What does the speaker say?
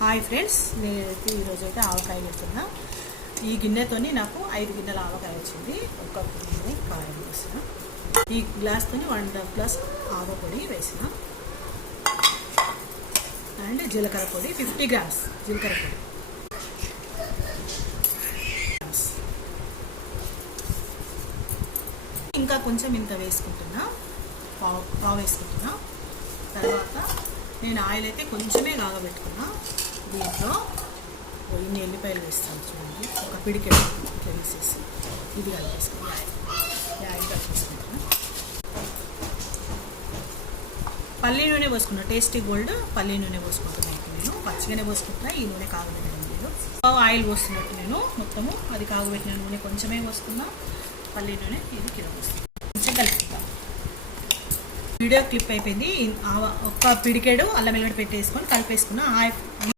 Hi friends, నేనైతే ఈరోజైతే ఆవకాయ పెడుతున్నా. ఈ గిన్నెతోని నాకు 5 గిన్నెల ఆవకాయ వచ్చింది. ఒక గిన్నె కారం వేసిన, ఈ గ్లాస్తోని 1.5 గ్లాస్ ఆవ పొడి వేసిన అండ్ జీలకర్ర పొడి 50 గ్రామ్స్ జీలకర్ర పొడి, ఇంకా కొంచెం ఇంత వేసుకుంటున్నా, పావు వేసుకుంటున్నా. తర్వాత నేను ఆయిల్ అయితే కొంచెమే కాగబెట్టుకున్నా. దీంట్లో ఇన్ని ఎల్లిపాయలు వేస్తాను చూడండి, ఒక పిడికెడు ఇట్లా వేసేసి ఇది కలిపేసుకున్నా. ఆయిల్ కలిపేసుకుంటున్నా. పల్లి నూనె పోసుకున్నా, టేస్టీ గోల్డ్ పల్లి నూనె పోసుకుంటున్నా. నేను పచ్చిగానే పోసుకుంటున్నా, ఈ నూనె కాగబెట్టడం లేదు. ఆయిల్ పోస్తున్నట్టు నేను మొత్తము అది కాగబెట్టిన నూనె కొంచెమే పోసుకున్నా. పల్లి నూనె ఇది కిలో పోసుకున్నా, కొంచెం కలుపుకుంటాం. వీడియో క్లిప్ అయిపోయింది. ఒక్క పిడికెడు అల్లం వెల్లుల్లి పెట్టేసుకొని కలిపేసుకున్నా.